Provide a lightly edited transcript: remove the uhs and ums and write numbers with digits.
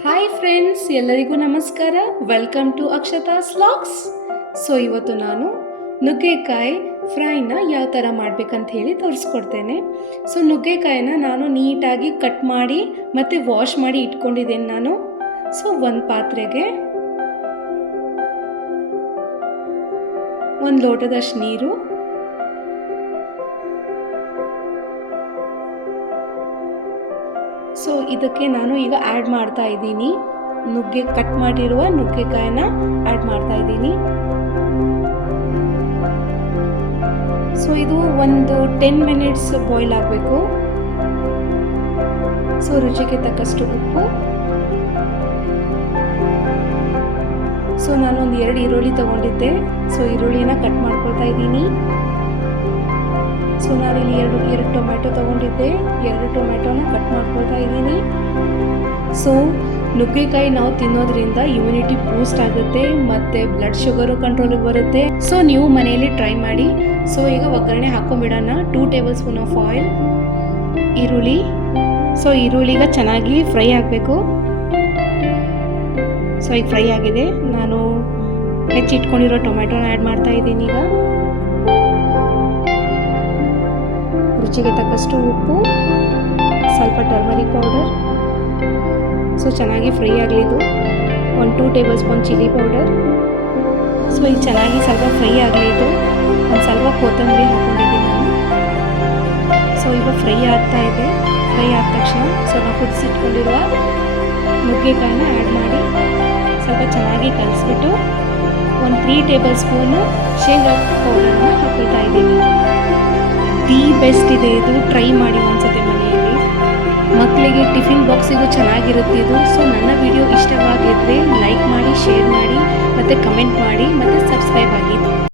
Hi friends, ಎಲ್ಲರಿಗೂ ನಮಸ್ಕಾರ. Welcome to Akshata's vlogs. So ಇವತ್ತು ನಾನು ನುಗ್ಗೆಕಾಯಿ ಫ್ರೈನ ಯಾವ ಥರ ಮಾಡಬೇಕಂತ ಹೇಳಿ ತೋರಿಸ್ಕೊಡ್ತೇನೆ. ಸೊ ನುಗ್ಗೆಕಾಯಿನ ನಾನು ನೀಟಾಗಿ ಕಟ್ ಮಾಡಿ ಮತ್ತು ವಾಶ್ ಮಾಡಿ ಇಟ್ಕೊಂಡಿದ್ದೇನೆ ನಾನು. ಸೊ ಒಂದು ಪಾತ್ರೆಗೆ 1 ಲೋಟದಷ್ಟು ನೀರು, ಸೊ ಇದಕ್ಕೆ ನಾನು ಈಗ ಆ್ಯಡ್ ಮಾಡ್ತಾ ಇದ್ದೀನಿ ಕಟ್ ಮಾಡಿರುವ ನುಗ್ಗೆಕಾಯಿನ ಆ್ಯಡ್ ಮಾಡ್ತಾ ಇದ್ದೀನಿ. ಸೊ ಇದು ಒಂದು 10 ಮಿನಿಟ್ಸ್ ಬಾಯ್ಲ್ ಆಗಬೇಕು. ಸೊ ರುಚಿಗೆ ತಕ್ಕಷ್ಟು ಉಪ್ಪು. ಸೊ ನಾನು ಒಂದು 2 ಈರುಳ್ಳಿ ತಗೊಂಡಿದ್ದೆ. ಸೊ ಈರುಳ್ಳಿನ ಕಟ್ ಮಾಡ್ಕೊಳ್ತಾ ಇದ್ದೀನಿ. ಸೊ ನಾನಿಲ್ಲಿ ಎರಡು ಟೊಮೆಟೊ ತೊಗೊಂಡಿದ್ದೆ. 2 ಟೊಮೆಟೊನ ಕಟ್ ಮಾಡ್ಕೊಳ್ತಾ ಇದ್ದೀನಿ. ಸೊ ನುಗ್ಗೆಕಾಯಿ ನಾವು ತಿನ್ನೋದ್ರಿಂದ ಇಮ್ಯುನಿಟಿ ಬೂಸ್ಟ್ ಆಗುತ್ತೆ ಮತ್ತು ಬ್ಲಡ್ ಶುಗರು ಕಂಟ್ರೋಲಿಗೆ ಬರುತ್ತೆ. ಸೊ ನೀವು ಮನೆಯಲ್ಲಿ ಟ್ರೈ ಮಾಡಿ. ಸೊ ಈಗ ಒಗ್ಗರಣೆ ಹಾಕೊಂಡ್ಬಿಡೋಣ. 2 ಟೇಬಲ್ ಸ್ಪೂನ್ ಆಫ್ ಆಯಿಲ್, ಈರುಳ್ಳಿ. ಸೊ ಈರುಳ್ಳಿಗ ಚೆನ್ನಾಗಿ ಫ್ರೈ ಆಗಬೇಕು. ಸೊ ಈಗ ಫ್ರೈ ಆಗಿದೆ. ನಾನು ಹೆಚ್ಚಿಟ್ಕೊಂಡಿರೋ ಟೊಮೆಟೊನ ಆ್ಯಡ್ ಮಾಡ್ತಾ ಇದ್ದೀನಿ. ಈಗ ರುಚಿಗೆ ತಕ್ಕಷ್ಟು ಉಪ್ಪು, ಸ್ವಲ್ಪ ಟರ್ಮರಿಕ್ ಪೌಡರ್. ಸೊ ಚೆನ್ನಾಗಿ ಫ್ರೈ ಆಗಲಿದ್ದು 2 tablespoon chilli powder. So ಈಗ ಚೆನ್ನಾಗಿ ಸ್ವಲ್ಪ ಫ್ರೈ ಆಗಲಿದ್ದು ಒಂದು ಸ್ವಲ್ಪ ಕೊತ್ತಂಬರಿ ಹಾಕೊಂಡಿದ್ದೀನಿ ನಾನು. ಸೊ ಈಗ ಫ್ರೈ ಆಗ್ತಾ ಇದೆ. ಫ್ರೈ ಆದ ತಕ್ಷಣ ಸ್ವಲ್ಪ ಕುದಿಸಿಟ್ಕೊಂಡಿರುವ ನುಗ್ಗೆಕಾಯಿನ ಆ್ಯಡ್ ಮಾಡಿ ಸ್ವಲ್ಪ ಚೆನ್ನಾಗಿ ಕಲಿಸ್ಬಿಟ್ಟು 3 ಟೇಬಲ್ ಸ್ಪೂನು ಶೇಂಗಾ ಪೌಡರ್ನ ಹಾಕೊಳ್ತಾ ಇದ್ದೀನಿ. ದಿ ಬೆಸ್ಟ್ ಇದೆ ಇದು, ಟ್ರೈ ಮಾಡಿ ಒಂದ್ಸತಿ ಮನೆಯಲ್ಲಿ. ಮಕ್ಕಳಿಗೆ ಟಿಫಿನ್ ಬಾಕ್ಸಿಗೂ ಚೆನ್ನಾಗಿರುತ್ತೆ ಇದು. ಸೊ ನನ್ನ ವಿಡಿಯೋ ಇಷ್ಟವಾಗಿದ್ದರೆ ಲೈಕ್ ಮಾಡಿ, ಶೇರ್ ಮಾಡಿ ಮತ್ತು ಕಮೆಂಟ್ ಮಾಡಿ ಮತ್ತು ಸಬ್ಸ್ಕ್ರೈಬ್ ಆಗಿ.